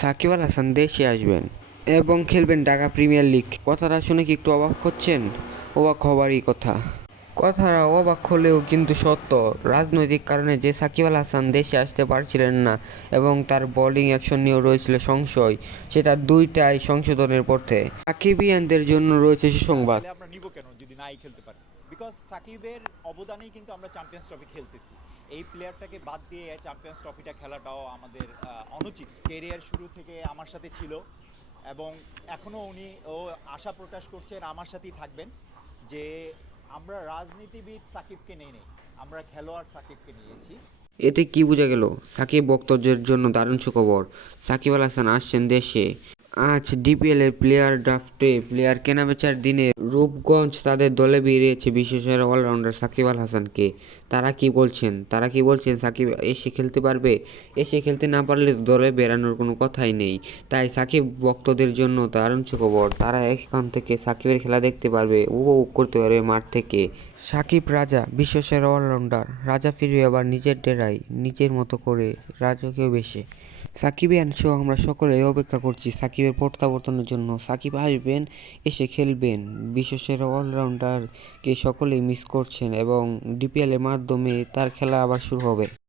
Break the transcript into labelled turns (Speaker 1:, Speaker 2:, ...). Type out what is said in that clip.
Speaker 1: সাকিব আল হাসান দেশে আসবেন এবং খেলবেন ঢাকা প্রিমিয়ার লিগ। কথাটা শুনে কি একটু অবাক হচ্ছেন? অবাক হবারই কথা। কথাটা অবাক হলেও কিন্তু সত্য। রাজনৈতিক কারণে যে সাকিব আল হাসান দেশে আসতে পারছিলেন না এবং তার বোলিং অ্যাকশন নিয়েও রয়েছিল সংশয়, সেটা দুইটাই সংশোধনের পথে। সাকিবিয়ানদের জন্য রয়েছে সুসংবাদ।
Speaker 2: বিকজ সাকিবের অবদানেই কিন্তু আমরা চ্যাম্পিয়ন্স ট্রফি খেলতেছি। এই প্লেয়ারটাকে বাদ দিয়ে চ্যাম্পিয়ন্স ট্রফিটা খেলাটাও আমাদের অনুচিত। কেরিয়ার শুরু থেকে আমার সাথে ছিল এবং এখনও উনি, ও আশা প্রকাশ করছেন, আমার সাথেই থাকবেন যে আমরা রাজনীতিবিদ সাকিবকে নেই নেই, আমরা খেলোয়াড় সাকিবকে নিয়েছি।
Speaker 1: এতে কি বোঝা গেল? সাকিব বক্তব্যের জন্য দারুণ সুখবর। সাকিব আল হাসান আসছেন দেশে। আজ ডিপিএল এর প্লেয়ার ড্রাফটে প্লেয়ার কেনাবেচার দিনে রূপগঞ্জ তাদের দলে বেরিয়েছে বিশ্বসেরা অলরাউন্ডার সাকিব আল হাসানকে। তারা কি বলছেন? তারা কি বলছেন সাকিব এসে খেলতে পারবে? এসে খেলতে না পারলে দলে বেরানোর কোনো কথাই নেই। তাই সাকিব ভক্তদের জন্য দারুণ সুখবর। তারা এখান থেকে সাকিবের খেলা দেখতে পারবে, উপভোগ করতে পারবে মাঠ থেকে। সাকিব রাজা বিশ্বসেরা অলরাউন্ডার রাজা ফিরবে আবার নিজের ডেরায়, নিজের মতো করে রাজকীয় বেশে। সাকিবিয়ান শো আমরা সকলেই অপেক্ষা করছি সাকিবের প্রত্যাবর্তনের জন্য। সাকিব আসবেন, এসে খেলবেন। বিশ্বসেরা অলরাউন্ডারকে সকলেই মিস করছেন এবং ডিপিএলের মাধ্যমে তার খেলা আবার শুরু হবে।